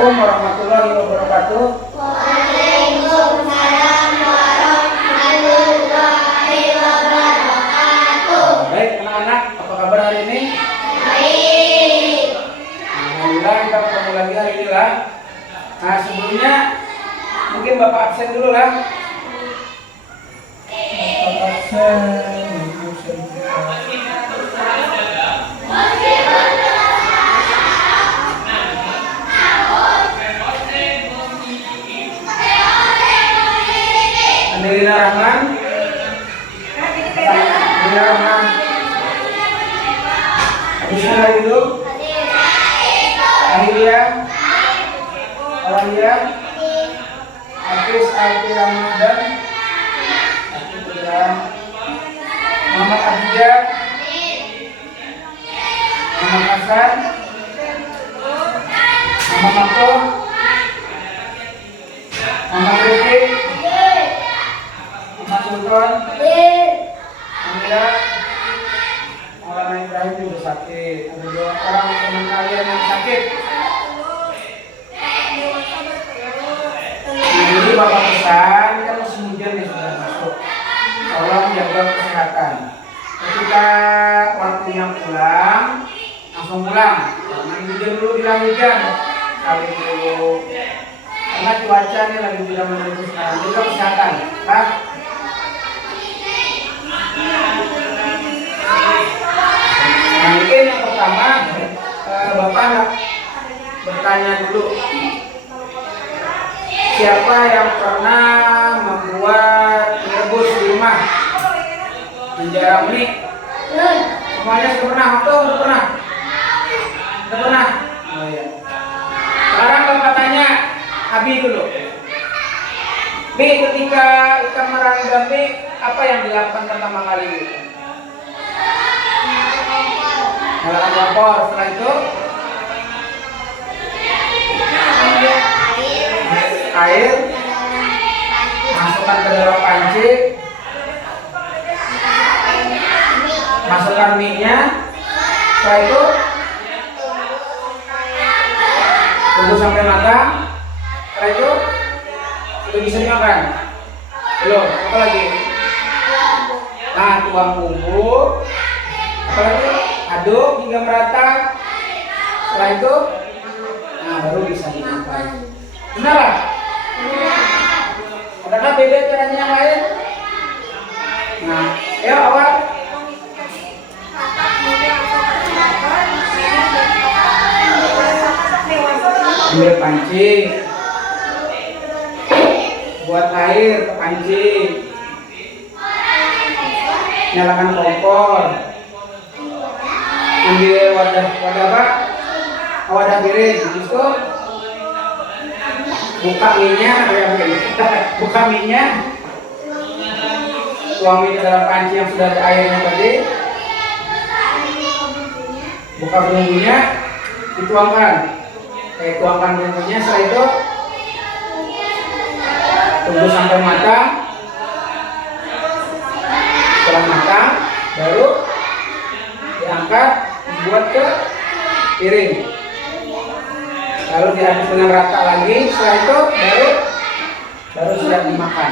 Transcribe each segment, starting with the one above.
Assalamualaikum warahmatullahi wabarakatuh. Waalaikumsalam warahmatullahi wabarakatuh. Baik anak-anak, apa kabar hari ini? Baik. Alhamdulillah kita ketemu lagi hari ini lah. Nah sebelumnya mungkin Bapak absen dulu lah. Bapak absen. Nirina Rahman. Nirina Rahman. Abisnya lagi dulu. Ahilia. Awalia. Hafiz Alfi Ramadan. Muhammad Abdiyah. Muhammad Hasan. Muhammad Makto. Muhammad Rifki. Muhammad Sultan. Amira. Maulana Ibrahim juga sakit. Ada 2 orang teman kalian yang sakit. Jadi Bapak pesan, kan musim hujan nih sudah masuk. Tolong jaga kesehatan. Ketika waktunya pulang, langsung pulang. Jangan hujan dulu, bilang hujan. Saling dulu. Karena cuaca nih lagi tidak mendukung sekarang. Jaga kesehatan, Pak. Nah, mungkin yang pertama Bapak bertanya dulu, siapa yang pernah membuat mie rebus di rumah? Menjarah mie. Semuanya sudah pernah atau belum pernah? Sudah pernah? Oh iya. Sekarang Bapak tanya Abi dulu. Bi, ketika ikan merangga mie, apa yang dilakukan pertama kali? Nyalakan kompor. Setelah itu air, masukkan ke dalam panci, masukkan mie-nya. Setelah itu tunggu sampai matang. Setelah itu sudah bisa dimakan. Belum, apa lagi? Nah, tuang bumbu. Apa lagi? Aduk hingga merata. Setelah itu, nah baru bisa dimakan. Benar lah? Adakah beda caranya yang lain? Nah, ayo awal. Ambil panci, buat air ke panci, nyalakan kompor, ambil wadah apa? Wadah piring, itu buka mie-nya, buka mie-nya, tuang mie ke dalam panci yang sudah ada airnya tadi, buka bumbunya, dituangkan, tuangkan bumbunya. Setelah itu tunggu sampai matang. Setelah matang, baru diangkat, dibuat ke piring. Lalu diaduk dengan rata lagi. Setelah itu baru siap dimakan.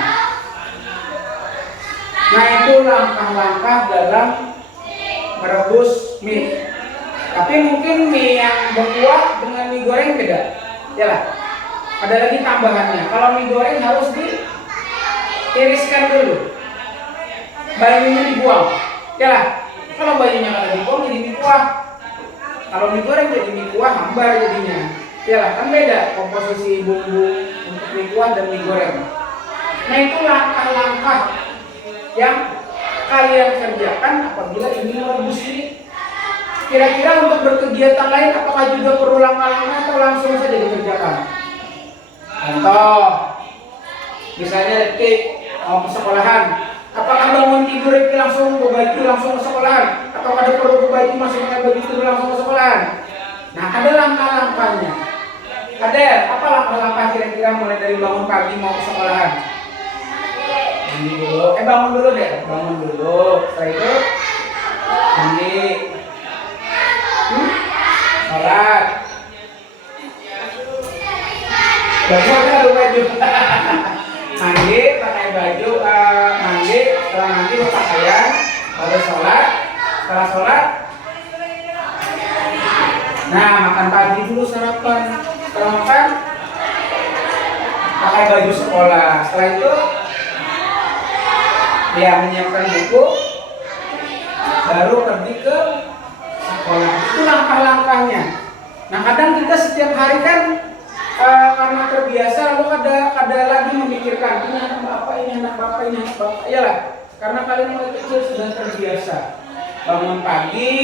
Nah, itu langkah-langkah dalam merebus mie. Tapi mungkin mie yang berkuah dengan mie goreng beda. Yalah. Ada lagi tambahannya. Kalau mie goreng harus ditiriskan dulu. Bayunya dibuang. Yalah. Kalau bayunya kada dibuang jadi mie kuah. Kalau mie goreng jadi mie kuah hambar jadinya. Yalah, kan beda komposisi bumbu untuk mie kuah dan mie goreng. Nah, itu langkah-langkah yang kalian kerjakan apabila ingin merebus mie. Kira-kira untuk berkegiatan lain apakah juga perlu langkah-langkah atau langsung saja dikerjakan? Contoh, misalnya Rifki mau ke sekolahan, apakah bangun tidur Rifki langsung berbaju langsung ke sekolahan? Atau ada perlu berbaju masih pakai baju tidur langsung ke sekolahan? Nah, ada langkah-langkahnya. Ada apa langkah-langkah kira-kira mulai dari bangun pagi mau ke sekolahan? Mandi dulu, bangun dulu deh, bangun dulu. Setelah itu mandi, sholat. dulu sarapan. Setelah makan, pakai baju sekolah. Setelah itu, dia menyiapkan buku, baru pergi ke sekolah. Itu langkah-langkahnya. Nah, kadang kita setiap hari kan karena terbiasa, lalu ada lagi memikirkan ini anak bapak, ini anak bapak, ini anak bapak. Iyalah, karena kalian mulai kecil sudah terbiasa. Bangun pagi,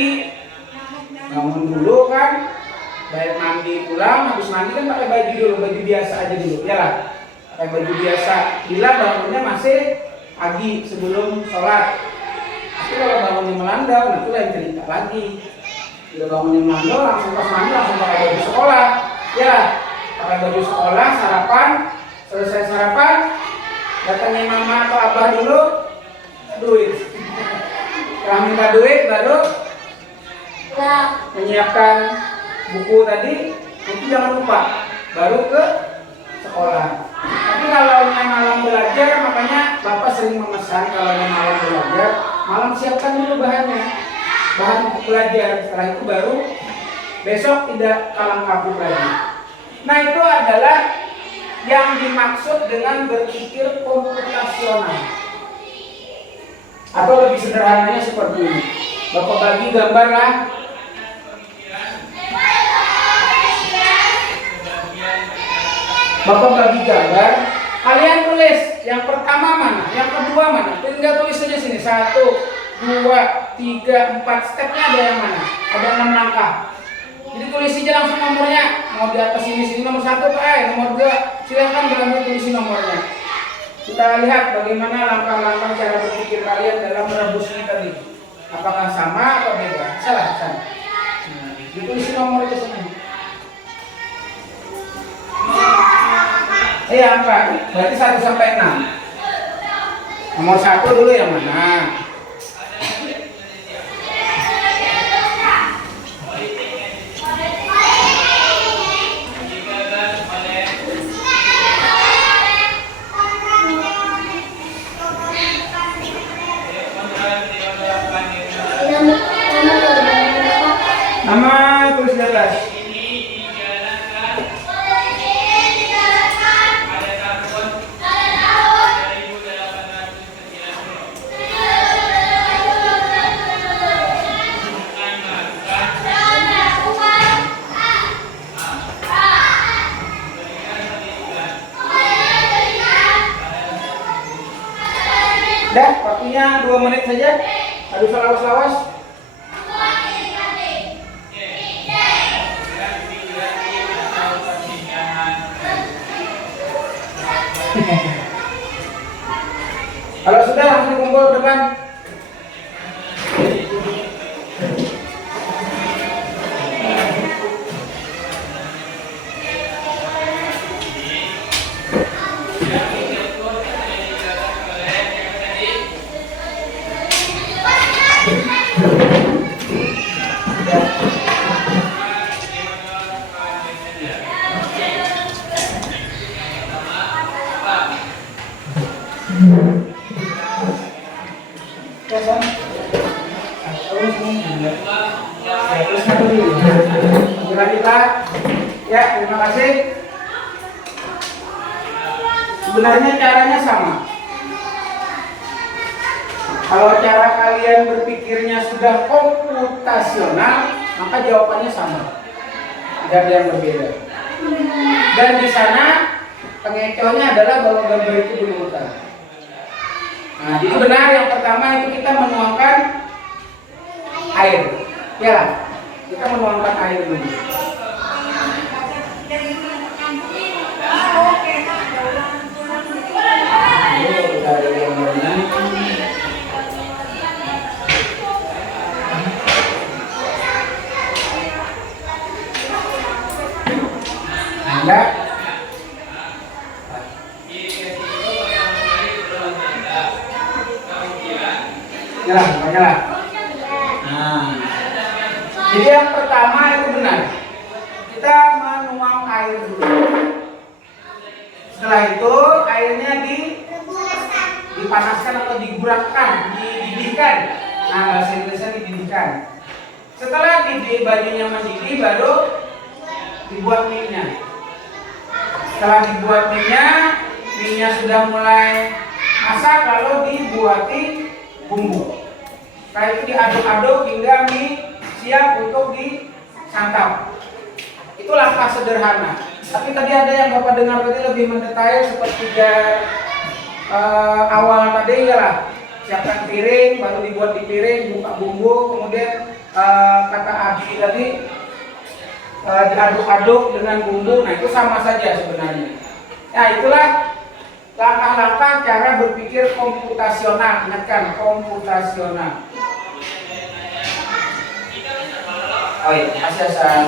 bangun dulu kan, bayar mandi pulang, habis mandi kan pakai baju dulu, baju biasa aja dulu. Iyalah, pakai baju biasa. Bila bangunnya masih pagi sebelum sholat. Tapi kalau bangunnya melandau, nah itu lain cerita lagi. Bila bangunnya melandau, langsung pas mandi langsung pakai baju sekolah. Ya, pakai baju sekolah, sarapan. Selesai sarapan, datangnya mama atau abah dulu, duit. Setelah minta duit, baru menyiapkan buku tadi. Nanti jangan lupa, baru ke sekolah. Tapi kalau malam belajar, makanya bapak sering memesan kalau malam belajar, malam siapkan dulu bahannya, bahan untuk belajar. Setelah itu baru besok tidak kalang kabut lagi. Nah, itu adalah yang dimaksud dengan berpikir komputasional. Atau lebih sederhananya seperti ini. Bapak bagi gambar lah. Bapak bagi gambar. Kalian tulis yang pertama mana, yang kedua mana. Tinggal tulis saja sini. 1, 2, 3, 4. Stepnya ada yang mana? Ada 6 langkah. Jadi tulis aja langsung nomornya. Mau di atas sini nomor 1 nomor 2. Silahkan berambil tulis nomornya. Kita lihat bagaimana langkah-langkah cara berpikir kalian dalam merebus ini tadi. Apakah sama atau beda? Salah. Ditulis nomor itu sana. Angka. Berarti 1 sampai 6. Nomor 1 dulu yang mana? Nama tulis di atas. Dah, waktunya 2 menit saja. Aduh, selawas-lawas. Kalau sudah langsung kumpul ke depan. Kita ya, terima kasih. Sebenarnya caranya sama. Kalau cara kalian berpikirnya sudah komputasional, maka jawabannya sama. Tidak ada yang berbeda. Dan di sana pengecohnya adalah bahwa gambar itu berputar. Nah, jadi benar yang pertama itu kita menuangkan air. Ya, kita menuangkan air dulu. Enggak. Nyala. Nah, jadi yang pertama itu benar. Kita menuang air dulu. Setelah itu airnya dipanaskan atau digurakkan, dididihkan. Nah, bahasa Inggrisnya dididihkan. Setelah bajunya mendidih, baru dibuat mie-nya. Setelah dibuat mie-nya sudah mulai masak, lalu dibuati bumbu. Setelah itu diaduk-aduk hingga mie siap untuk disantap. Itu langkah sederhana. Tapi tadi ada yang Bapak dengar tadi lebih mendetail seperti awal tadi ya lah. Siapkan piring, baru dibuat di piring, buka bumbu, kemudian kata Abi tadi diaduk-aduk dengan bumbu. Nah itu sama saja sebenarnya. Nah itulah langkah-langkah cara berpikir komputasional. Ingatkan, komputasional. Oh iya, kasih Hasan.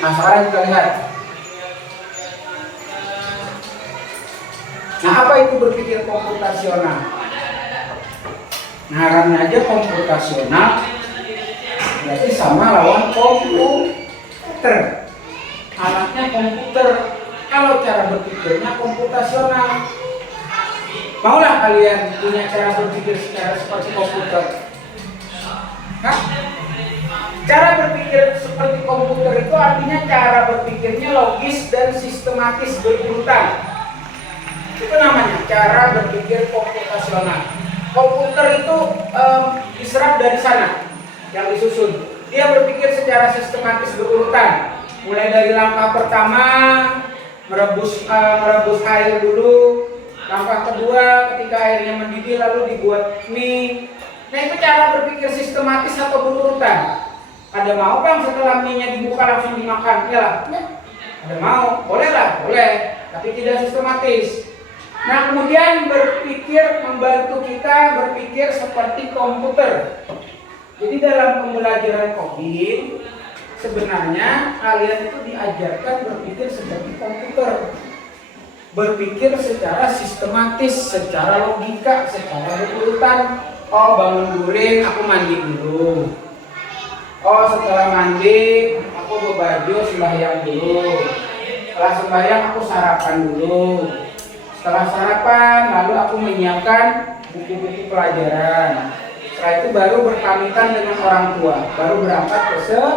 Nah sekarang kita lihat. Nah apa itu berpikir komputasional? Ngarannya aja komputasional, berarti sama lawan komputer. Alatnya komputer. Kalau cara berpikirnya komputasional. Maulah kalian punya cara berpikir seperti komputer? Hah? Cara berpikir seperti komputer itu artinya cara berpikirnya logis dan sistematis berurutan. Itu namanya cara berpikir komputasional. Komputer itu diserap dari sana, yang disusun. Dia berpikir secara sistematis berurutan. Mulai dari langkah pertama merebus air dulu. Langkah kedua ketika airnya mendidih lalu dibuat mie. Nah itu cara berpikir sistematis atau berurutan. Ada mau bang setelah mie-nya dibuka langsung dimakan? Ya lah. Ada mau? Boleh lah, boleh. Tapi tidak sistematis. Nah kemudian berpikir membantu kita berpikir seperti komputer. Jadi dalam pembelajaran coding sebenarnya kalian itu diajarkan berpikir seperti komputer. Berpikir secara sistematis, secara logika, secara berurutan. Oh bangun guring, aku mandi dulu. Oh setelah mandi, aku berbaju sembahyang dulu. Setelah sembahyang aku sarapan dulu. Setelah sarapan, lalu aku menyiapkan buku-buku pelajaran. Setelah itu baru berpamitan dengan orang tua, baru berangkat ke sekolah.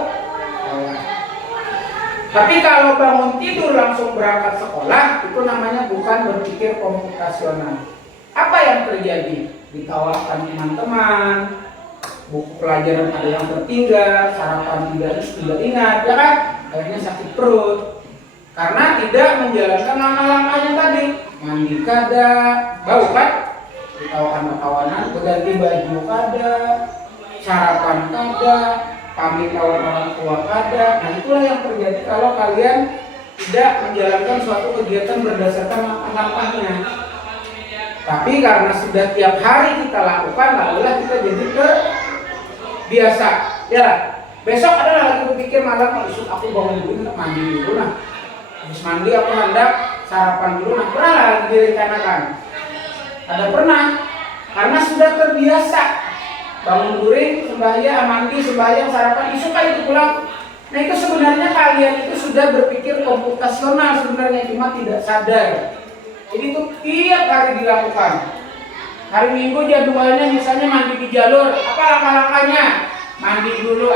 Tapi kalau bangun tidur langsung berangkat sekolah, itu namanya bukan berpikir komputasional. Apa yang terjadi? Ditawarkan teman-teman, buku pelajaran ada yang tertinggal, sarapan tidak ingat, ya kan? Akhirnya sakit perut. Karena tidak menjalankan langkah-langkahnya tadi. Mandi kada, bau kan? Ditawarkan kawanan, berganti baju kada, sarapan kada, pamit lawan orang tua kada. Nah itulah yang terjadi kalau kalian tidak menjalankan suatu kegiatan berdasarkan langkah-langkahnya. Tapi karena sudah tiap hari kita lakukan, lalulah kita jadi terbiasa. Ya, besok adalah lagi berpikir malam, besok aku bangun dulu, mandi dulu nah. Habis mandi aku hendak sarapan dulu, nah pernah lah direncanakan. Ada pernah, karena sudah terbiasa. Bangun guring, sembahyang, mandi, sembahyang, sarapan, isu kan itu pulang. Nah itu sebenarnya kalian itu sudah berpikir komputasional sebenarnya, cuma tidak sadar. Jadi itu tiap hari dilakukan. Hari Minggu jadwalnya misalnya mandi di jalur, apa langkah-langkahnya? Mandi dulu,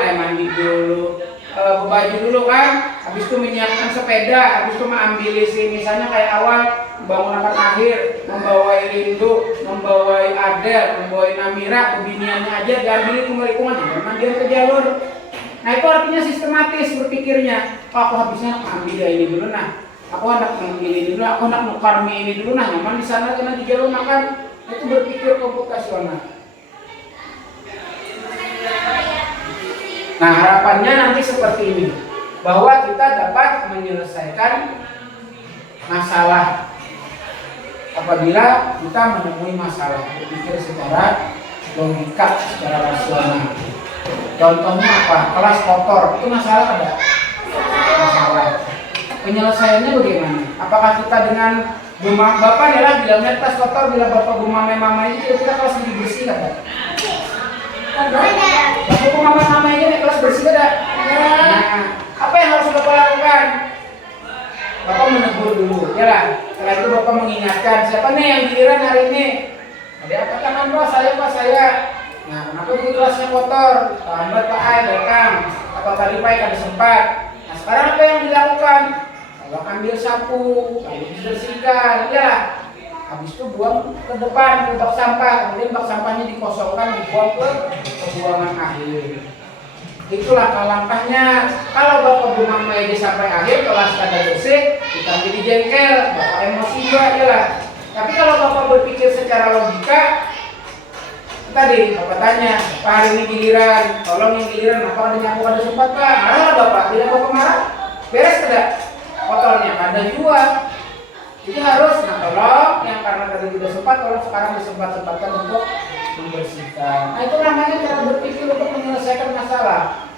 baju dulu kan. Habis itu menyiapkan sepeda, habis itu mengambil misalnya kayak awal bangun akan akhir, membawai Rindu, membawai Adel, membawai Namira, kebiniannya aja diambil itu lingkungan, mandian ke jalur. Nah itu artinya sistematis berpikirnya. Oh, aku habisnya ambil ya ini dulu nah. Aku hendak ini dulu, aku hendak nukar mie ini dulu nah, nyaman di sana karena di jalur makan. Itu berpikir komputasional. Nah harapannya nanti seperti ini, bahwa kita dapat menyelesaikan masalah apabila kita menemui masalah, berpikir secara logika, secara rasional. Contohnya apa? Kelas kotor, itu masalah ada? Masalah. Penyelesaiannya bagaimana? Apakah kita dengan bapak ya lah bilangnya kelas kotor, bila bapak mama ini kita kelas lebih bersih ada? Bapak mama aja nih kelas bersih ada? Nah, apa yang harus bapak lakukan? Bapak menegur dulu, ya lah. Setelah itu bapak mengingatkan, siapa nih yang giliran hari ini? Ada apa tangan pak saya. Nah, kenapa itu gelasnya kotor? Lambat Pak Ai datang, atau tadi Pak Ai kada sempat. Nah, sekarang apa yang dilakukan? Kalau ambil sapu, lalu dibersihkan, ya. Habis itu buang ke depan ke bak sampah, kemudian bak sampahnya dikosongkan, dibuang ke pembuangan akhir. Itu langkah-langkahnya. Kalau Bapak belum sampai sampai akhir kelas kada bersih, kita jadi jengkel, Bapak emosi juga, ya lah. Tapi kalau Bapak berpikir secara logika, tadi Bapak tanya, Pak hari ini giliran, tolong yang giliran, apa ada nyapu ada sempat Pak? Marah Bapak, tidak Bapak marah? Beres tidak? Kotornya ada juga. Jadi harus, nah tolong yang karena tadi tidak sempat, tolong sekarang disempat-sempatkan untuk membersihkan. Nah itu namanya cara berpikir untuk menyelesaikan masalah.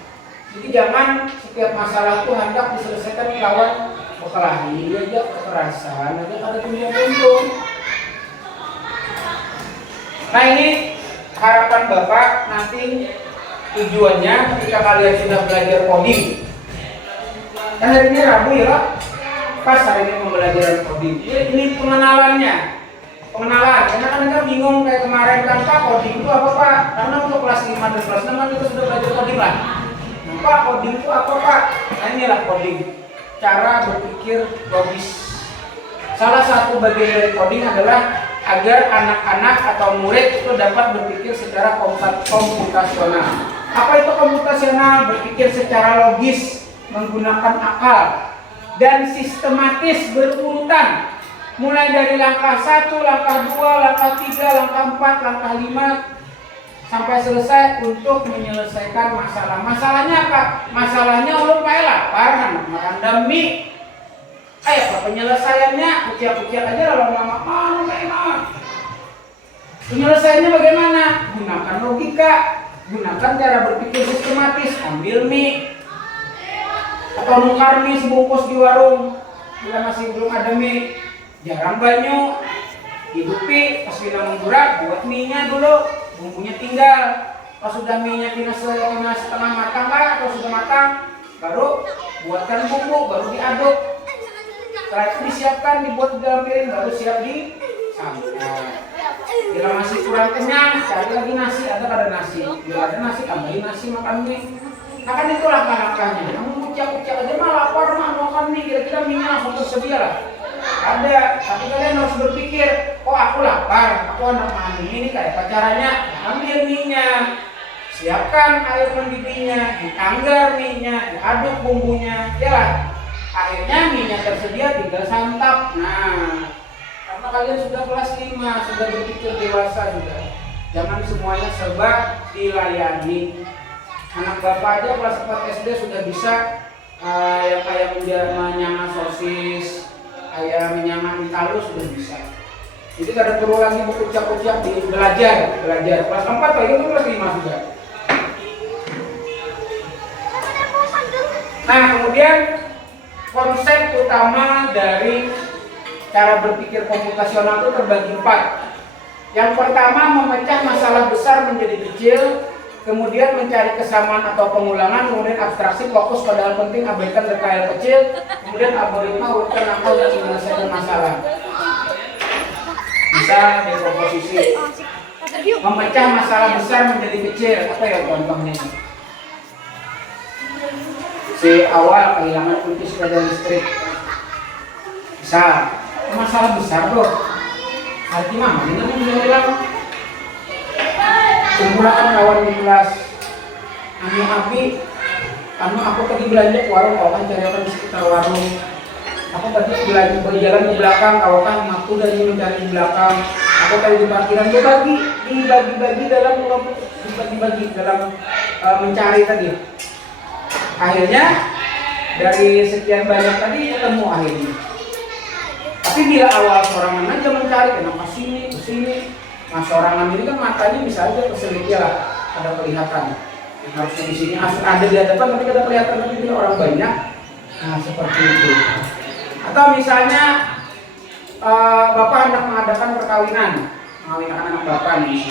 Jadi jangan setiap masalah itu hendak diselesaikan lawan berkelahi, aja kekerasan, aja ada tuntung-tuntung. Nah ini harapan Bapak nanti tujuannya ketika kalian sudah belajar coding. Kan hari ini Rabu ya Pak? Pas hari ini pembelajaran coding. Ini pengenalannya. Pengenalan, karena kan kita bingung kayak kemarin kan Pak, coding itu apa Pak? Karena untuk kelas 5 dan kelas 6 kan kita sudah belajar coding lah. Nah Pak, coding itu apa Pak? Nah inilah coding. Cara berpikir logis. Salah satu bagian dari coding adalah agar anak-anak atau murid itu dapat berpikir secara komputasional. Apa itu komputasional? Berpikir secara logis, menggunakan akal dan sistematis berurutan. Mulai dari langkah 1, langkah 2, langkah 3, langkah 4, langkah 5 sampai selesai untuk menyelesaikan masalah. Masalahnya apa? Masalahnya ulun pae lapar, anak makan demi. Ayo apa penyelesaiannya? Kuciak-kuciak aja lama-lama enak. Penyelesaiannya bagaimana? Gunakan logika, gunakan cara berpikir sistematis, ambil mie atau nukar mie sebungkus di warung bila masih belum ada mie. Jarang banyu, hidupi, pas kita menggurak, buat mie-nya dulu, bumbunya tinggal. Pas sudah mie-nya setengah matang lah, atau sudah matang, baru buatkan bumbu, baru diaduk. Setelah itu disiapkan, dibuat di dalam piring, baru siap disantap. Bila masih kurang kenyang, cari lagi nasi, ada nasi. Bila ada nasi, tambahin nasi, makan mie. Nah kan itu langkah-langkahnya. Kamu ucap-ucap aja mah lapar mah makan mie, kira-kira mie-nya langsung tersedia lah. Ada, tapi kalian harus berpikir, oh aku lapar, aku anak mami, ini kayak apa caranya? Ambil mie-nya, siapkan air mendidihnya, ditanggar mie-nya, diaduk bumbunya, ya lah. Akhirnya mie-nya tersedia, tinggal santap. Nah, karena kalian sudah kelas 5, sudah berpikir dewasa juga. Jangan semuanya serba dilayani. Anak bapak aja kelas 4 SD sudah bisa yang kayak menyangga sosis, kayak menyangga talu sudah bisa. Jadi kada perlu lagi berkucak-kucak di belajar. Kelas 4 lagi itu kelas 5 juga. Nah kemudian konsep utama dari cara berpikir komputasional itu terbagi 4. Yang pertama memecah masalah besar menjadi kecil, kemudian mencari kesamaan atau pengulangan, kemudian abstraksi, fokus pada hal penting, abaikan detail kecil, kemudian algoritma urutkan akal dan menyelesaikan masalah. Bisa dekomposisi, memecah masalah besar menjadi kecil. Apa ya contohnya? Si awal kehilangan kunci sepeda listrik, bisa masalah besar bro. Artinya mana ini bisa bilang kumpulan kawan di kelas aku tadi belanja ke warung, kau kan cari apa di sekitar warung. Aku tadi belanja berjalan ke belakang, kau kan aku dari mencari di belakang. Aku tadi di parkiran, dibagi-bagi dalam kelompok, dibagi-bagi dalam mencari tadi. Akhirnya dari sekian banyak tadi ketemu akhirnya. Tapi bila awal sorangan aja mencari, kenapa sini, kesini. Nah sorangan ini kan matanya bisa aja keselit ya lah, ada kelihatan. Harusnya di sini ada di hadapan tapi ada kelihatan, tapi ini orang banyak. Nah seperti itu. Atau misalnya bapak hendak mengadakan perkawinan, mengawinkan anak bapak nih.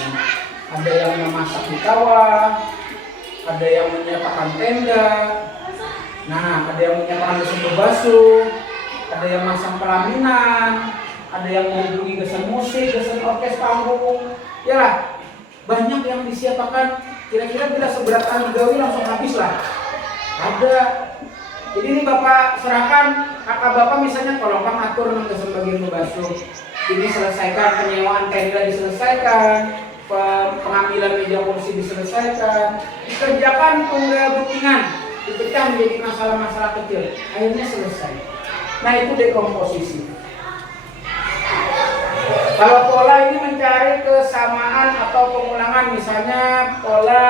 Ada yang memasak di kawah, ada yang menyiapkan tenda. Nah ada yang menyiapkan mesin berbasuh, ada yang masang pelaminan, ada yang menghubungi gesen musik, gesen orkes panggung, ya lah. banyak yang disiapkan. Kira-kira bila seberat kali digawi langsung habis lah. Ada. Jadi ini Bapak serahkan, kakak Bapak misalnya tolong Pak atur nang sebagian membasuh. Ini selesaikan, penyewaan tenda diselesaikan, pengambilan meja kursi diselesaikan, dikerjakan tunggal butingan, dipecah menjadi masalah-masalah kecil, akhirnya selesai. Nah itu dekomposisi. Kalau pola ini mencari kesamaan atau pengulangan, misalnya pola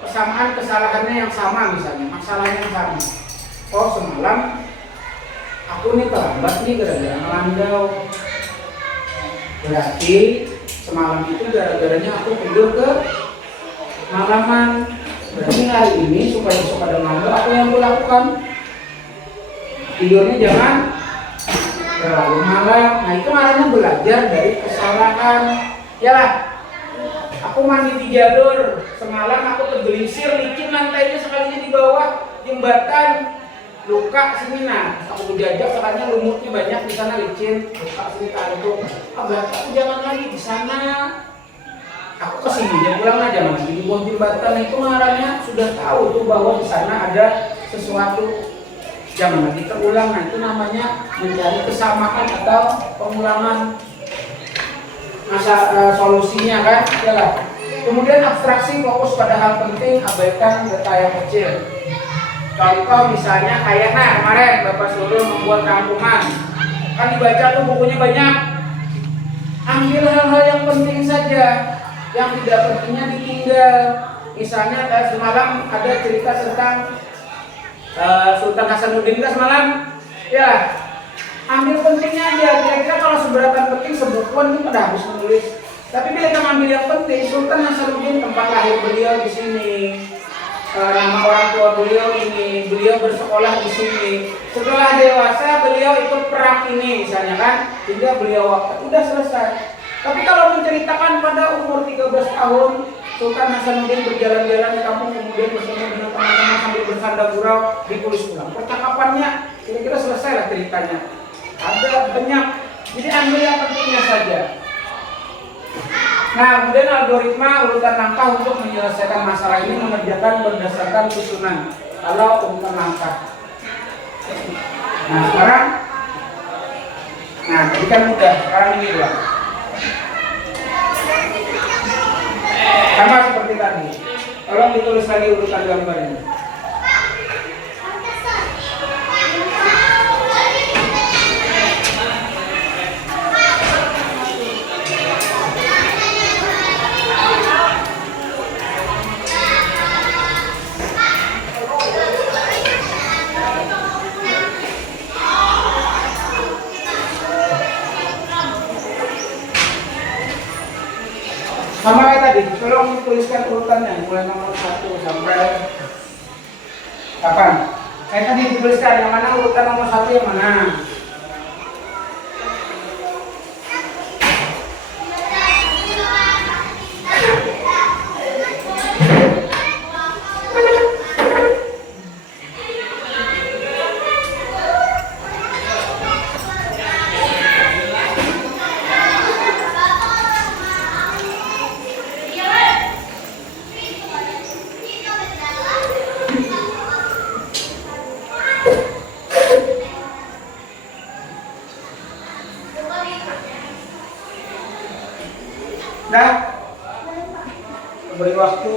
kesamaan kesalahannya yang sama, misalnya masalahnya yang sama. Oh semalam aku nih terlambat nih gara-gara ngelandau. Berarti semalam itu gara-garanya aku tidur ke malaman. Berarti hari ini supaya besok ada ngelandau, apa yang aku lakukan? Tidurnya jangan terlalu malam. Nah itu namanya belajar dari kesalahan. Ya lah, aku mandi di jalur semalam, aku tergelincir, licin lantainya sekalinya di bawah jembatan, luka sini. Nah aku jajak sekalinya lumutnya banyak di sana, licin, luka sini taruh. Berarti aku jangan lagi di sana. Aku kesini aja pulang aja, jangan lagi di bawah jembatan. Nah, itu marahnya sudah tahu tuh bahwa di sana ada sesuatu. Jangan lagi terulang. Nah itu namanya mencari kesamaan atau pengulangan solusinya kan. Yalah. Kemudian abstraksi, fokus pada hal penting, abaikan detail yang kecil. Contoh misalnya kayak kemarin Bapak suruh membuat kampungan, kan dibaca tuh bukunya banyak. Ambil hal-hal yang penting saja, yang tidak pentingnya ditinggal. Misalnya semalam ada cerita tentang Sultan Hasanuddin kan semalam, ya ambil pentingnya aja. Kira-kira kalau seberatan penting sebukuan itu udah habis menulis. Tapi bila kita ambil yang penting, Sultan Hasanuddin tempat lahir beliau di sini, nama orang tua beliau ini, beliau bersekolah di sini. Setelah dewasa beliau ikut perang ini, misalnya kan, hingga beliau wafat, udah selesai. Tapi kalau menceritakan pada umur 13 tahun, Sultan Hasanuddin berjalan-jalan di kampung, kemudian bersama dengan teman-teman sambil bersandar gurau, ditulis ulang. Percakapannya kira-kira selesai lah ceritanya. Ada banyak, jadi ambil yang pentingnya saja. Nah, kemudian algoritma urutan langkah untuk menyelesaikan masalah ini mengerjakan berdasarkan susunan. Kalau urutan langkah. Nah, sekarang, tadi kan mudah, sekarang ini dua. Sama seperti tadi. Tolong ditulis lagi urutan gambarnya. Sama kayak tadi, tolong tuliskan urutannya mulai nomor 1 sampai kapan? Kayak tadi dituliskan yang mana urutan nomor 1 yang mana? Dah, beri waktu.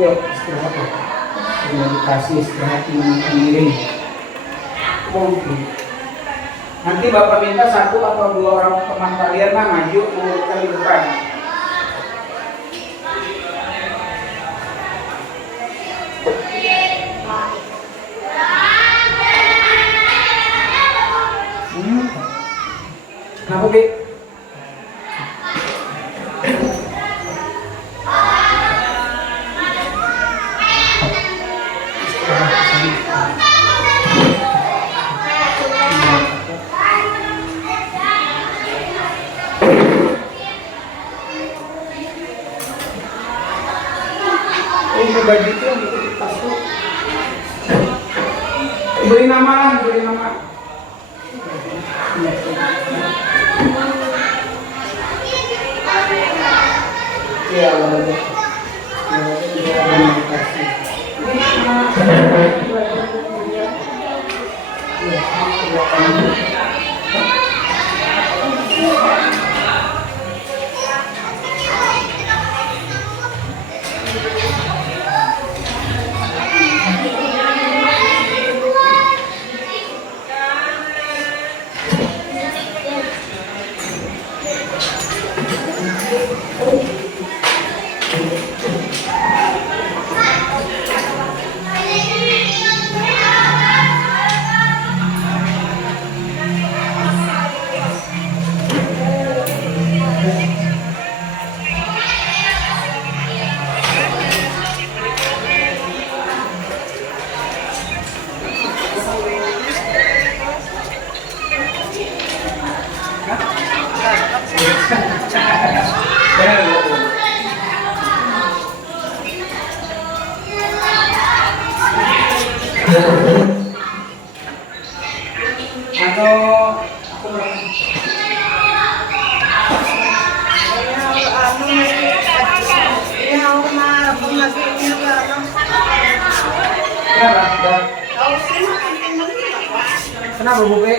Yuk, istirahat ya. Meditasi, istirahat, menenangkan diri. Nanti Bapak minta 1 atau 2 orang teman kalian maju ke depan. Kenapa, Bi? baju itu yang ikut di tas tuh. Beri nama lah, beri nama. Iya, boleh. Kenapa Bu Pe?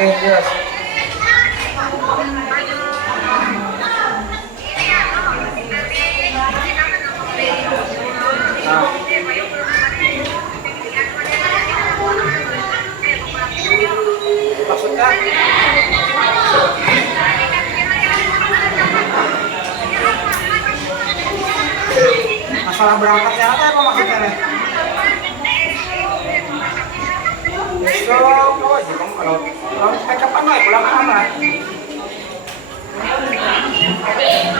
Jadi jelas. Maksudnya masalah berangkatnya apa maksudnya nih? Besok wajib kalau kapan lah pulang amat.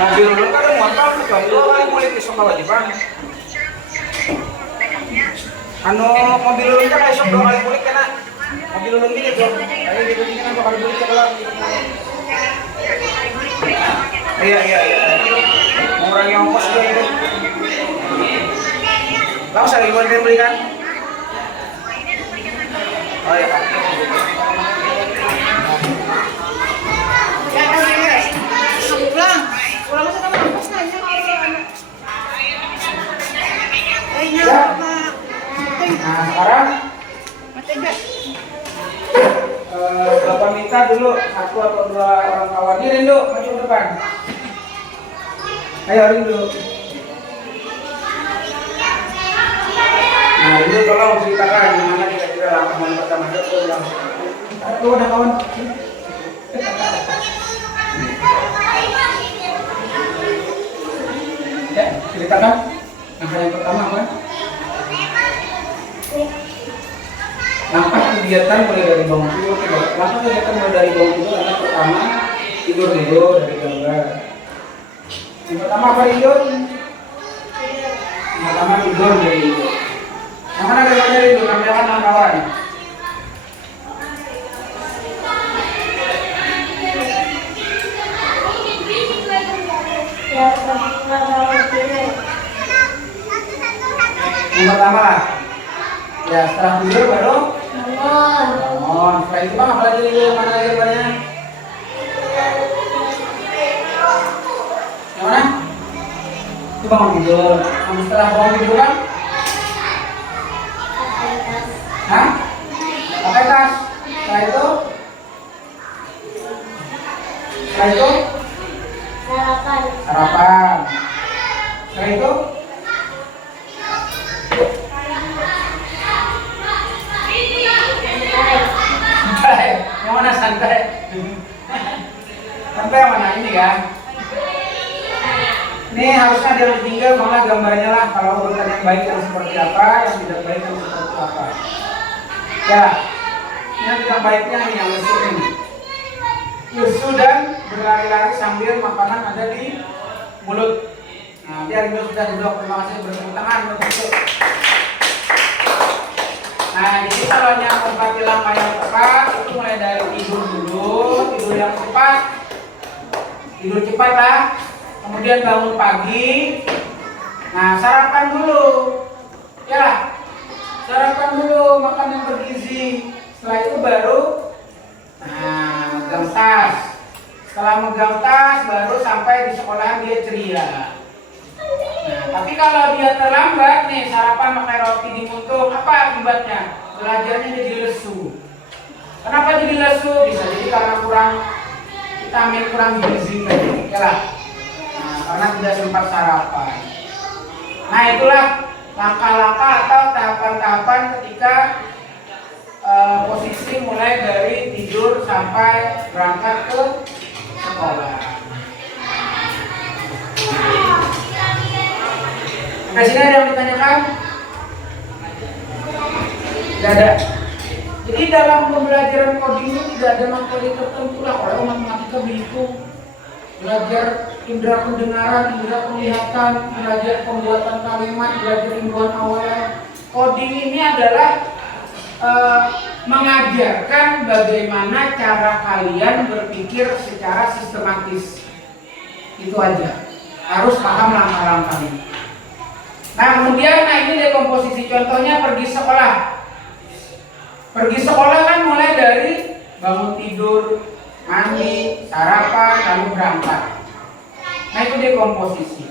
Mobil dulu kan ada motor kecuali dua mulai besok kewajiban. Mobil dulu kan besok 2 kali mulik kena. Mobil dulu gini tuh. Kayak gitu gini kan 2 kali mulik pulang. Iya. Mengurangi ongkos juga itu. Langsung lagi buat beli kan? Oh iya. Pulang sama ongkos nanya ya. Nah sekarang Bapak minta dulu 1 atau 2 orang kawannya Rindu maju ke depan. Ayo Rindu. Nah Rindu tolong ceritakan gimana kira-kira langkah pertama itu yang tuh ada kawan. Ya ceritakan langkah yang pertama apa? Langkah kegiatan mulai dari bangun tidur. Langkah kegiatan mulai dari bangun tidur adalah pertama tidur dari gambar. Yang pertama apa tidur? Yang pertama tidur dari. Yang mana gambarnya tidur? Namanya kawan. Yang pertama ya setelah tidur baru bangun. Setelah itu bang apa lagi nih mana lagi gambarnya? Yang mana? Itu bangun tidur. Setelah bangun tidur kan? Hah? Pakai tas. Setelah itu? Sarapan. Setelah itu? Yang mana santai? Santai yang mana ini kan? Ini harusnya ada tinggal mana gambarnya lah. Kalau urutan yang baik yang seperti apa, yang tidak baik yang seperti apa. Ya, yang tidak baiknya ini yang lesu ini. Lesu dan berlari-lari sambil makanan ada di mulut. Nah, biar itu sudah duduk. Terima kasih bertepuk tangan untuk itu. Nah, jadi kalau yang menempati langkah yang tepat itu mulai dari tidur dulu, tidur yang cepat, tidur cepat lah. Kemudian bangun pagi. Nah, sarapan dulu, ya, sarapan dulu, makan yang bergizi. Setelah itu baru, nah, megang tas. Setelah megang tas, baru sampai di sekolahan dia ceria. Nah, tapi kalau dia terlambat nih, sarapan pakai roti dimuntung, apa akibatnya? Belajarnya jadi lesu. Kenapa jadi lesu? Bisa jadi karena kurang vitamin, kurang gizi tadi, ya lah. Nah, karena tidak sempat sarapan. Nah, itulah langkah-langkah atau tahapan-tahapan ketika posisi mulai dari tidur sampai berangkat ke sekolah. Sampai sini ada yang ditanyakan? Tidak ada. Jadi dalam pembelajaran coding itu tidak ada materi tertentu lah. Kalau matematika begitu, belajar indera pendengaran, indera penglihatan, belajar pembuatan kalimat, belajar himbauan awalan. Coding ini adalah mengajarkan bagaimana cara kalian berpikir secara sistematis. Itu aja. Harus paham langkah-langkahnya. Nah, kemudian ini dekomposisi. Contohnya pergi sekolah. Pergi sekolah kan mulai dari bangun tidur, mandi, sarapan, lalu berangkat. Nah, itu dekomposisi.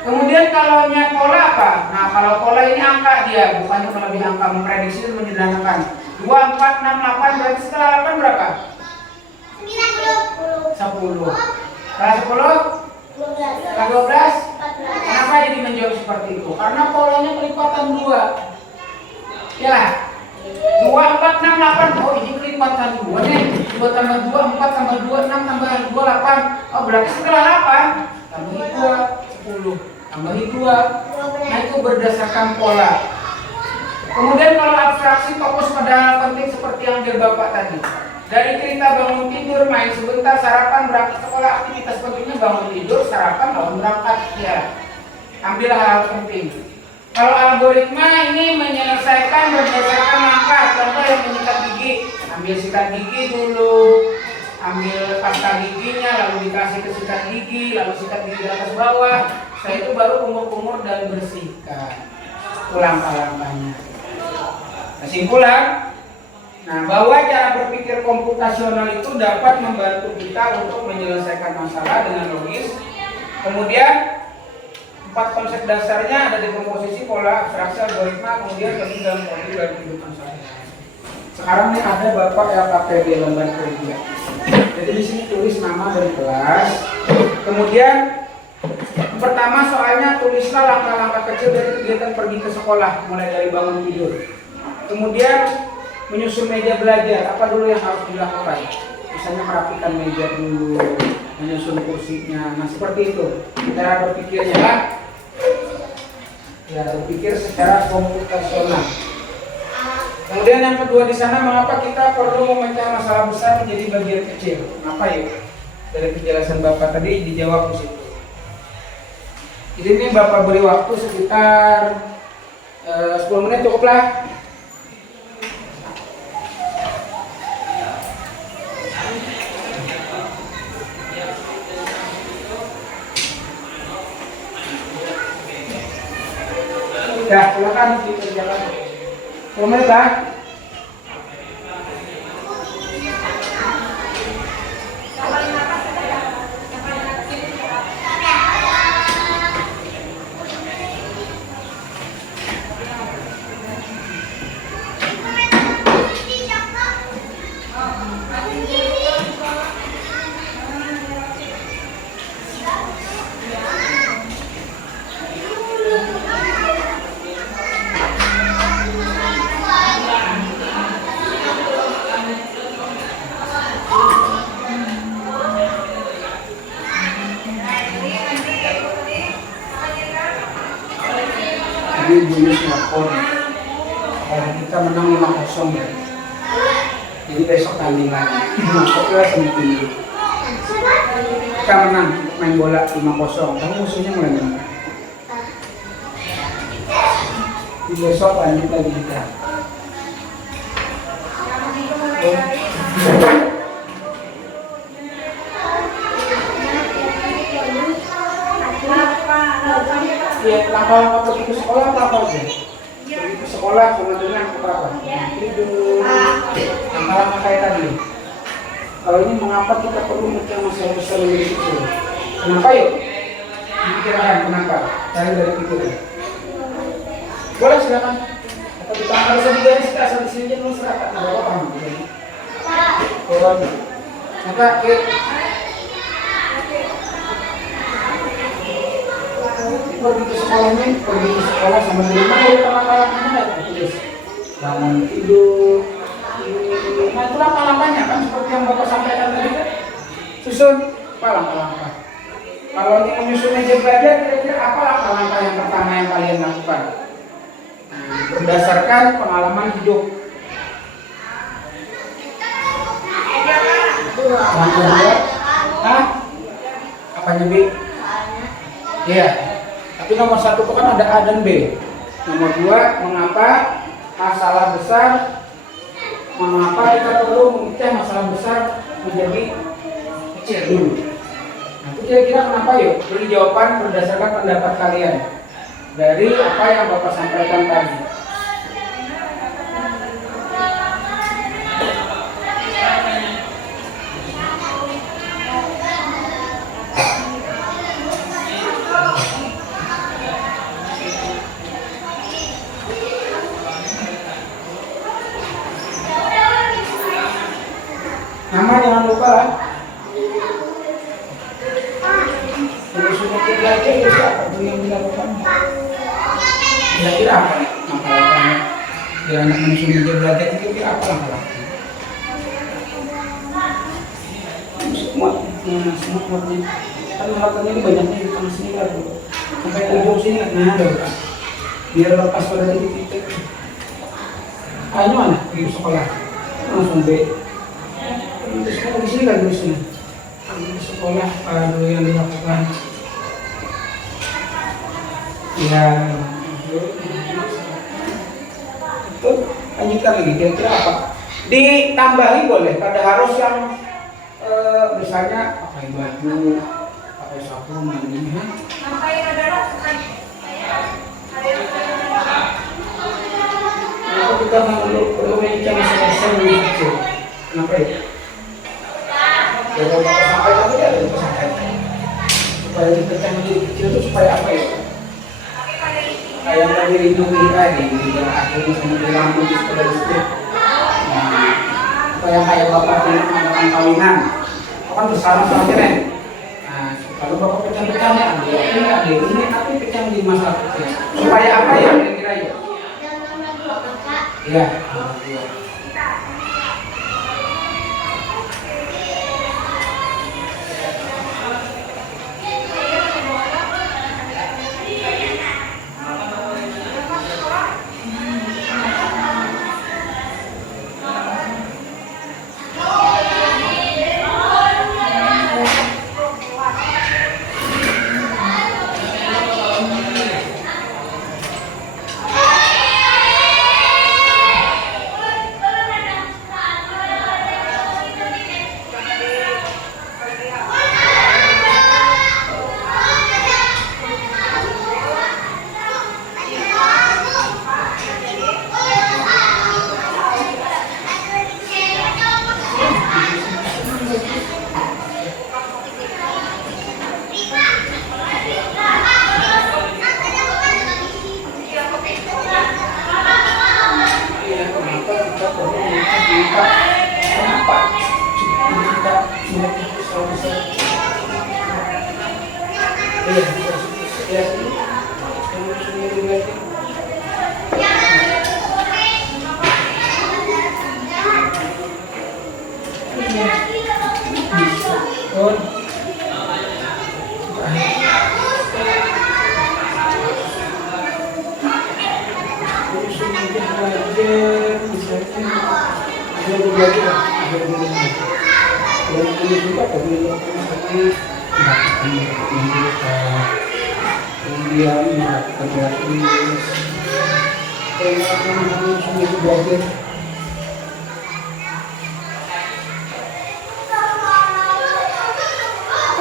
Kemudian kalau pola apa? Nah, kalau pola ini angka dia, bukannya lebih angka, memprediksi dan menyederhanakan. 2, 4, 6, 8, berarti setelah 8 berapa? 10. Setelah 10? 12? Kenapa jadi menjawab seperti itu? Karena polanya kelipatan 2. Ya lah. 2, 4, 6, 8. Oh, ini kelipatan 2 nih. 2 tambah 2, 4 tambah 2, 6 tambah 2, 8. Oh, berarti setelah 8 tambahi 2, 10. Tambahi 2. Nah, itu berdasarkan pola. Kemudian kalau abstraksi fokus pada hal penting seperti yang dari Bapak tadi. Dari cerita bangun tidur, main sebentar, sarapan, berangkat sekolah, aktivitas pentingnya bangun tidur, sarapan, lalu berangkat. Ya, ambil hal penting. Kalau algoritma ini menyelesaikan berdasarkan langkah. Contoh yang menyikat gigi, ambil sikat gigi dulu, ambil pasta giginya, lalu dikasih ke sikat gigi, lalu sikat gigi atas bawah. Setelah itu baru kumur-kumur dan bersihkan. Itu langkah-langkahnya. Kesimpulan. Nah, bahwa cara berpikir komputasional itu dapat membantu kita untuk menyelesaikan masalah dengan logis. Kemudian 4 konsep dasarnya ada dekomposisi, pola, abstraksi, algoritma, kemudian penting dalam kondisi dan kehidupan sehari-hari. Sekarang nih ada Bapak LKPD lembar kerja. Jadi di sini tulis nama dari kelas. Kemudian pertama soalnya tulislah langkah-langkah kecil dari kegiatan pergi ke sekolah, mulai dari bangun tidur. Kemudian menyusun meja belajar, apa dulu yang harus dilakukan? Misalnya merapikan meja dulu, menyusun kursinya. Nah, seperti itu cara berpikirnya lah. Ya, berpikir secara komputasional. Kemudian yang kedua di sana, mengapa kita perlu memecah masalah besar menjadi bagian kecil? Kenapa ya? Dari penjelasan Bapak tadi dijawab di situ. Jadi ini Bapak beri waktu sekitar 10 menit cukuplah. Ya, silakan dikerjakan. 10 menit lah. Jadi Julius lapor kalau kita menang 5-0 ya. Jadi besok tanding lagi. Masuklah sendiri. Kita menang main bola 5-0. Kamu musuhnya mulai menang. Di besok lanjut lagi kita. Ya, langkah-langkah pergi ke sekolah apa aja? Pergi ke sekolah sama dengan apa? Tidur. Langkah-langkah kayak tadi. Kalau ini mengapa kita perlu memecah masalah besar menjadi kecil? Kenapa yuk? Pikirkan kenapa? Cari dari pikiran. Boleh silakan. Atau kita harus digaris kita asal di sini dulu silakan. Nggak apa-apa. Boleh. Maka pergi ke sekolah sama di rumah ya langkah-langkahnya tulis. Bangun tidur. Nah itu langkah-langkahnya kan seperti yang Bapak sampaikan tadi kan. Susun apa langkah-langkah. Kalau ini menyusun meja belajar kira-kira apa langkah-langkah yang pertama yang kalian lakukan? Berdasarkan pengalaman hidup. Yang kedua, apanya B? Iya. Tapi nomor satu itu kan ada A dan B. Nomor dua, mengapa masalah besar? Mengapa kita perlu memecah masalah besar menjadi kecil dulu? Nah, itu kira-kira kenapa yuk? Beri jawaban berdasarkan pendapat kalian dari apa yang Bapak sampaikan tadi. Nama jangan lupa lah. Kalau sudah belajar itu apa yang dilakukan? Kira-kira apa langkah-langkahnya? Bila anak manusia belajar itu kira apa langkah-langkahnya? Semua kan muatnya ini banyaknya di tengah sini kan, sampai ke ujung sini nah ada kan? Biar lepas pada titik-titik. Ini mana? Di sekolah langsung B. Sekolah di sini kan di sini. Di sekolah dulu yang dilakukan. Ya, itu lanjutkan lagi. Kira-kira apa? Ditambahi boleh. Pada harus yang misalnya pakai baju, pakai sabun, ini. Kenapa kita perlu mencari masalah yang kecil? Kenapa ya? Kalau Bapak sampaikan tadi ada yang sampaikan supaya dipecah menjadi kecil itu supaya apa ya? Kayak tadi lindungi tadi, yang akhirnya sama di lampu di sepeda listrik. Nah, supaya kayak Bapak tidak mengadakan kawinan, kan bersama-sama keren. Nah, kalau Bapak pecah-pecahnya ambil ini, tapi pecah menjadi masalah kecil. Supaya apa ya kira-kira ya? Iya.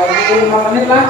25 menit lah.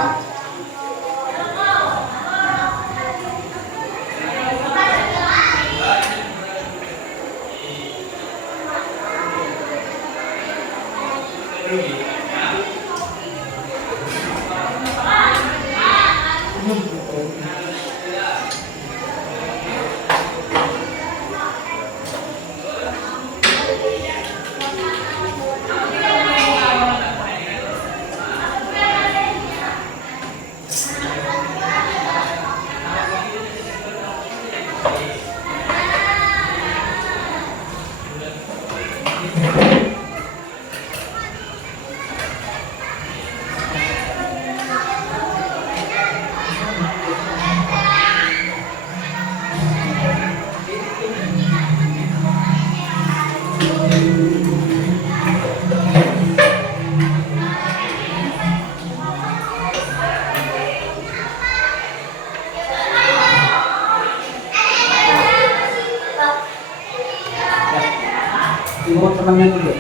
Ibu temannya dulu.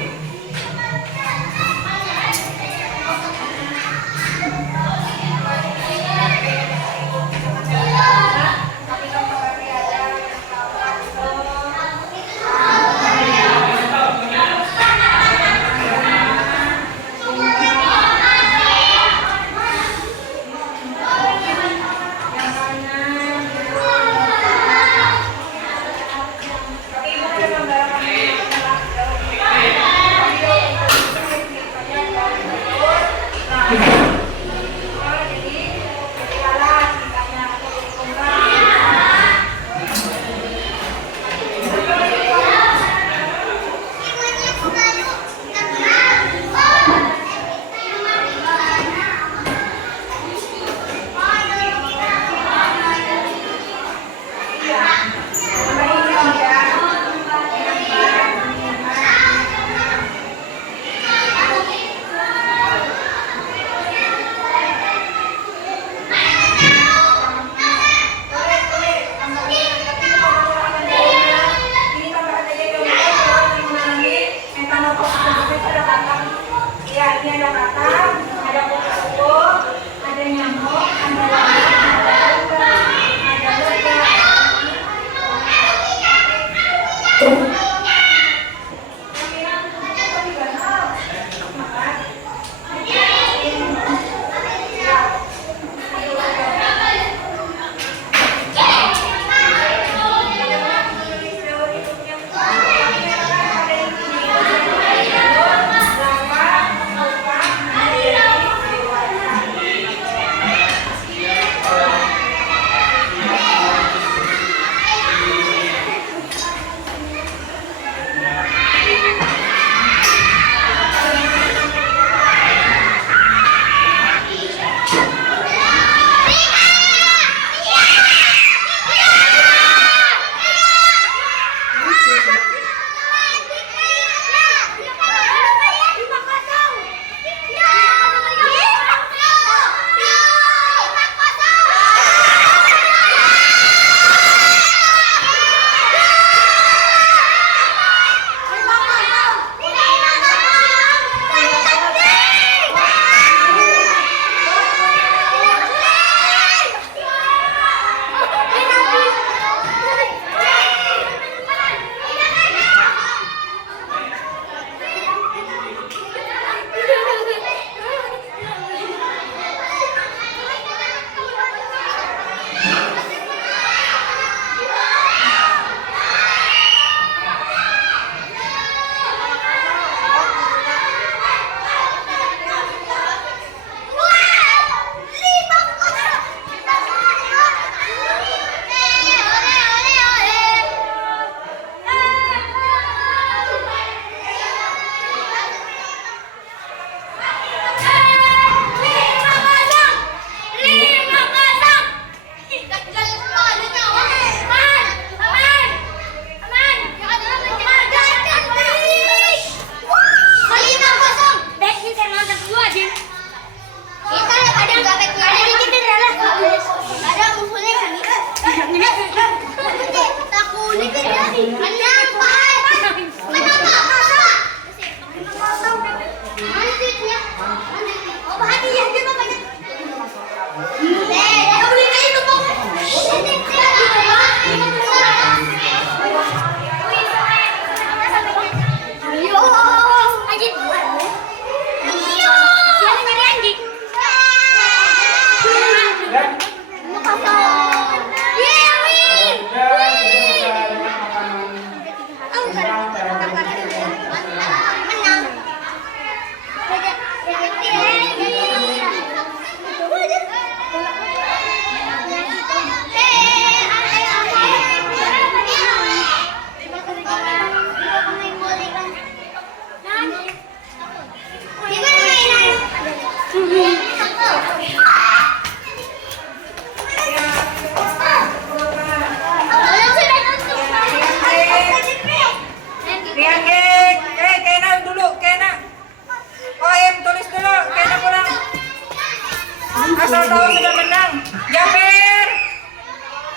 Asal tahu sudah menang. Jafer.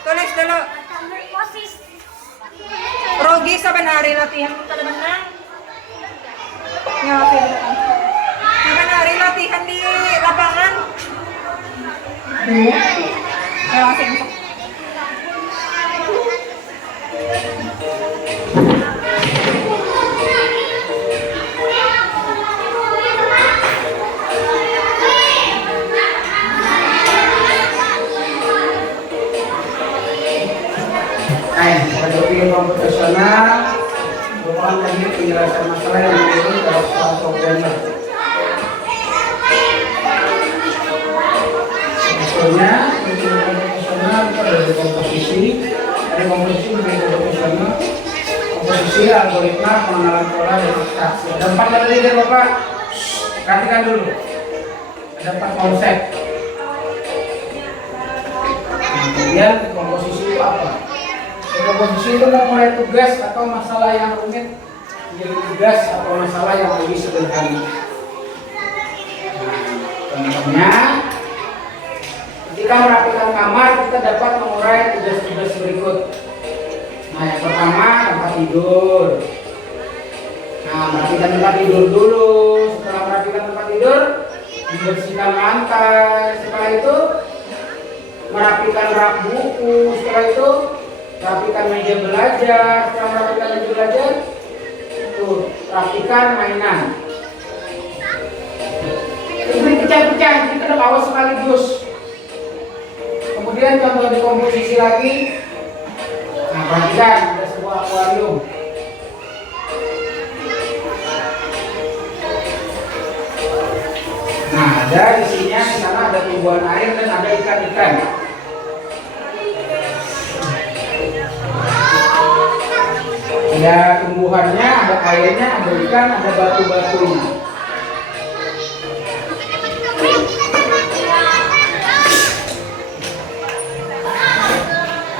Tulis dulu. Rogi saban hari latihan sudah menang. Nyapin. Saban hari latihan di lapangan. Ya langsung. Pada ilmu profesional merupakan teknik penjelasan masalah yang dimiliki dalam soal programmer. Maksudnya, untuk ilmu profesional itu ada di komposisi, menjadi profesional, komposisi, algoritma, pengenalan pola, dan abstraksi. Ada 4 tadi deh Bapak, perhatikan dulu. Ada 4 konsep. Kemudian komposisi itu apa? Komposisi itu memulai tugas atau masalah yang rumit menjadi tugas atau masalah yang lebih sederhana. Contohnya, ketika merapikan kamar kita dapat mengurai tugas-tugas berikut. Nah, yang pertama tempat tidur. Nah, merapikan tempat tidur dulu. Setelah merapikan tempat tidur, membersihkan lantai. Setelah itu, merapikan rak buku. Setelah itu, rapikan meja belajar. Setelah merapikan meja belajar, tuh rapikan mainan. Ini pecah-pecah, kita udah bawa sekaligus. Kemudian contoh di komposisi lagi. Nah, perhatikan ada sebuah akuarium. Nah, ada isinya di sana ada tumbuhan air dan ada ikan-ikan. Ada tumbuhannya, ada airnya, ada ikan, ada batu-batunya.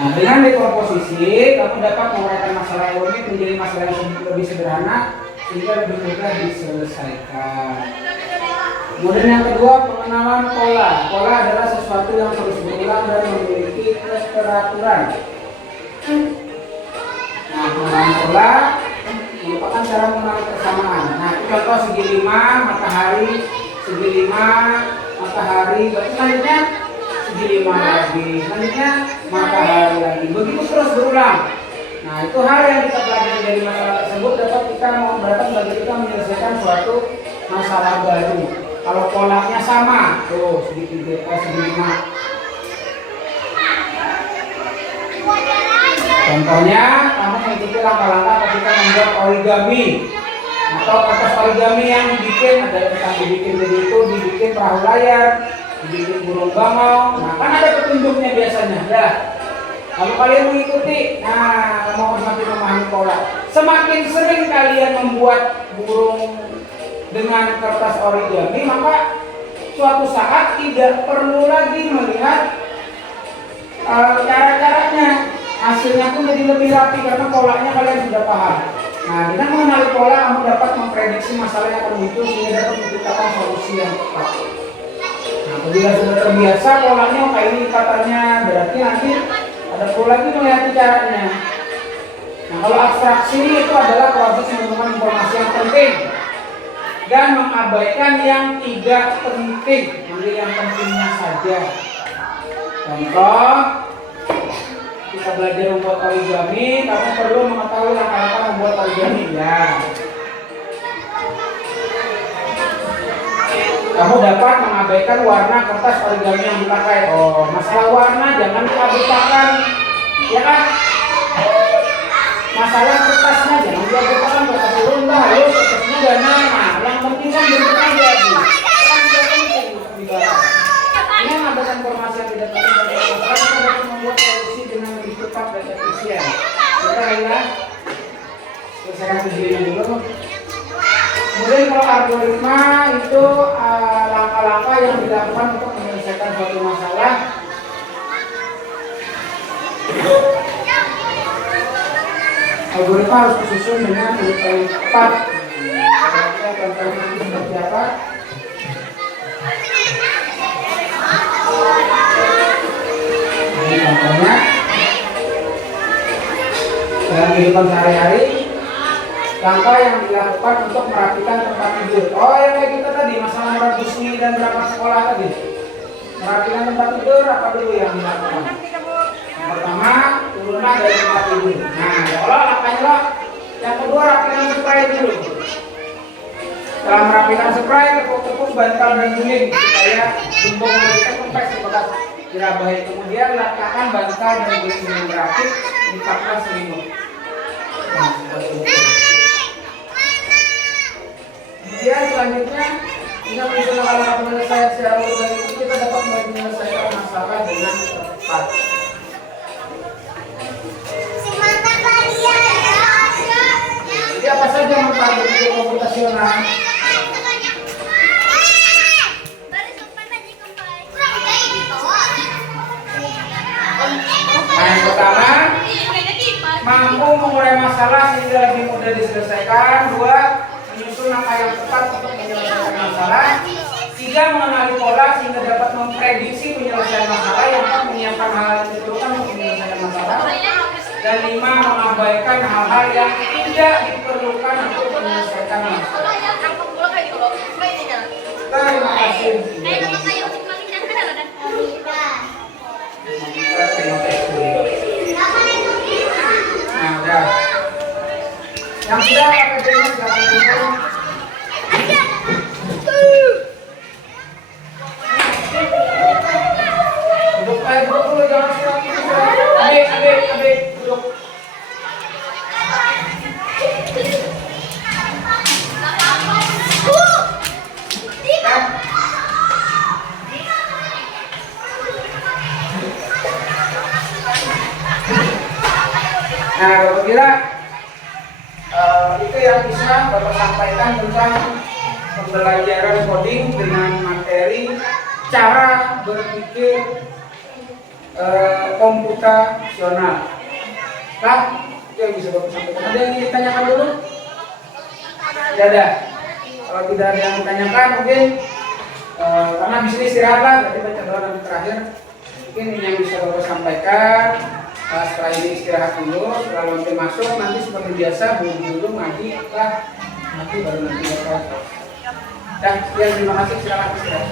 Nah, dengan dekomposisi, kamu dapat menguraikan masalah yang rumit menjadi masalah yang lebih sederhana sehingga lebih mudah diselesaikan. Kemudian yang kedua, pengenalan pola. Pola adalah sesuatu yang terus berulang dan memiliki keteraturan. Nah, pengenalan pola merupakan cara mengenali persamaan. Nah, itu contoh segi 5, matahari, segi 5, matahari, berarti selanjutnya segi 5 lagi, selanjutnya matahari lagi. Begitu terus berulang. Nah, itu hal yang kita pelajari dari masalah tersebut dapat bagi kita menyelesaikan suatu masalah baru. Kalau polanya sama, tuh segi 5. Contohnya, kamu mengikuti langkah-langkah ketika membuat origami atau kertas origami yang dibikin, ada yang dibikin jadi itu, dibikin perahu layar, dibikin burung bangau. Nah, kan ada petunjuknya biasanya. Ya, kalau kalian mengikuti, nah, kamu harus semakin memahami pola. Semakin sering kalian membuat burung dengan kertas origami, maka suatu saat tidak perlu lagi melihat cara-caranya. Hasilnya pun jadi lebih rapi karena polanya kalian sudah paham. Nah, dengan mengenali pola, kamu dapat memprediksi masalah yang akan muncul sehingga dapat menciptakan solusi yang tepat. Nah, apabila sudah terbiasa polanya, kayak ini katanya, berarti nanti ada perlu lagi melihat caranya. Nah, kalau abstraksi itu adalah proses menemukan informasi yang penting dan mengabaikan yang tidak penting, ambil yang pentingnya saja. Contoh, kita belajar membuat origami, kamu perlu mengetahui langkah-langkah membuat origami. Ya, kamu dapat mengabaikan warna kertas origami yang dipakai. Oh, masalah warna jangan diabaikan, ya kan? Masalah kertasnya jangan diabaikan, kertas turun dah, lalu kertasnya gana. Nah, yang penting kan bentuknya jadi. Kan tidak penting dibahas. Ini mengabaikan informasi yang tidak penting dari kertas, kita dapat membuat solusi dengan lebih cepat dan efisien. Kita ya, selesaikan videonya dulu. Kemudian kalau algoritma itu langkah-langkah yang dilakukan untuk menyelesaikan suatu masalah. Algoritma harus disusun dengan urutan yang tepat. Contohnya seperti apa? sebagai contohnya dalam kehidupan sehari-hari, langkah yang dilakukan untuk merapikan tempat tidur. Oh, yang kayak kita tadi masalah merebus mie dan berangkat sekolah tadi. Merapikan tempat tidur apa dulu yang dilakukan? Yang pertama, turunlah dari tempat tidur. Nah, olah langkahnya lah. Yang kedua, rapikan spray dulu. Dalam merapikan spray, tepuk-tepuk bantal dan guling supaya gembok kita kempes bekas dirabai. Kemudian letakkan bantal dan guling yang rapid di pakas selimut. Nah, seperti itu. Kemudian selanjutnya, kita misalnya kalau penyelesaian secara urut itu kita dapat mulai menyelesaikan masalah dengan cepat. Jadi apa saja manfaat berisiko komputasional? Nah, yang pertama, mampu mengurai masalah sehingga lebih mudah diselesaikan. Dua, menyusun langkah yang tepat untuk menyelesaikan masalah. Tiga, mengenali pola sehingga dapat memprediksi penyelesaian masalah. Yang empat, menyiapkan hal yang diperlukan untuk menyelesaikan masalah. Dan lima, mengabaikan hal-hal yang tidak diperlukan untuk menyelesaikan masalah. Terima kasih. Nah, udah. Yang sudah akademik silakan duduk. Duduk aja dulu, jangan surat. Adik, duduk. Nah, Bapak kira itu yang bisa Bapak sampaikan tentang pembelajaran coding dengan materi cara berpikir komputasional. Nah, itu yang bisa Bapak sampaikan. Ada yang ingin ditanyakan dulu? Tidak ada. Kalau tidak ada yang ditanyakan, mungkin karena bisa istirahat lah, berarti baca doa nanti terakhir. Mungkin ini yang bisa Bapak sampaikan. Setelah ini istirahat dulu, setelah nanti masuk, nanti seperti biasa dulu ngaji lah, nanti baru nanti Bapak. Dan sekian, terima kasih, silakan istirahat.